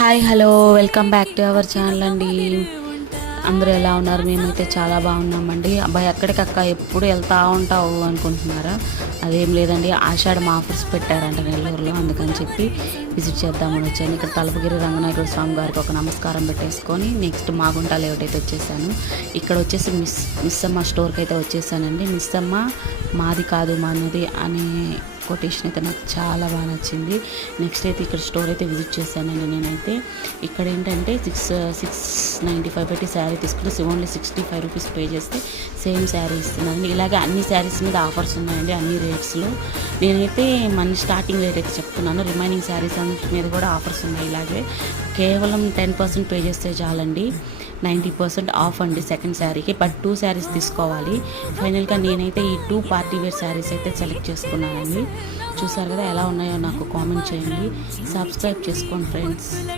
Hi hello. Welcome back to our channel అండి. అందరూ ఎలా ఉన్నారు? మేమైతే చాలా బాగున్నామండి. అబ్బాయి ఎక్కడికక్క? ఎప్పుడు వెళ్తా ఉంటావు అనుకుంటున్నారా? అదేం లేదండి. ఆషాఢం ఆఫర్స్ పెట్టారంట నెల్లూరులో. అందుకని చెప్పి విజిట్ చేద్దామని వచ్చాను. ఇక్కడ తలపగిరి రంగనాయకుడు స్వామి గారికి ఒక నమస్కారం పెట్టేసుకొని నెక్స్ట్ మాగుంట లేఅవుట్ అయితే వచ్చేసాను. ఇక్కడ వచ్చేసి మిస్ మిస్సమ్మ స్టోర్కి అయితే వచ్చేసానండి. మిస్సమ్మ మాది కాదు మనది అనే కొటేషన్ అయితే నాకు చాలా బాగా నచ్చింది. నెక్స్ట్ అయితే ఇక్కడ స్టోర్ అయితే విజిట్ చేశానండి నేనైతే. ఇక్కడ ఏంటంటే సిక్స్ సిక్స్ నైంటీ ఫైవ్ పెట్టి శారీ తీసుకుంటే only sixty five rupees pay చేస్తే సేమ్ శారీ ఇస్తున్నారండి. ఇలాగే అన్ని శారీస్ మీద ఆఫర్స్ ఉన్నాయండి అన్ని రేట్స్లో నేనైతే మన స్టార్టింగ్ రేట్ అయితే చెప్తున్నాను. రిమైనింగ్ శారీస్ అన్నిటి మీద కూడా ఆఫర్స్ ఉన్నాయి ఇలాగే. కేవలం టెన్ పర్సెంట్ పే చేస్తే చాలండి. నైంటీ పర్సెంట్ ఆఫ్ అండి సెకండ్ శారీకి బట్ టూ శారీస్ తీసుకోవాలి. ఫైనల్గా నేనైతే ఈ టూ పార్టీ వేర్ శారీస్ అయితే సెలెక్ట్ చేసుకున్నానండి. చూసారు కదా ఎలా ఉన్నాయో నాకు కామెంట్ చేయండి. సబ్స్క్రైబ్ చేసుకోండి ఫ్రెండ్స్.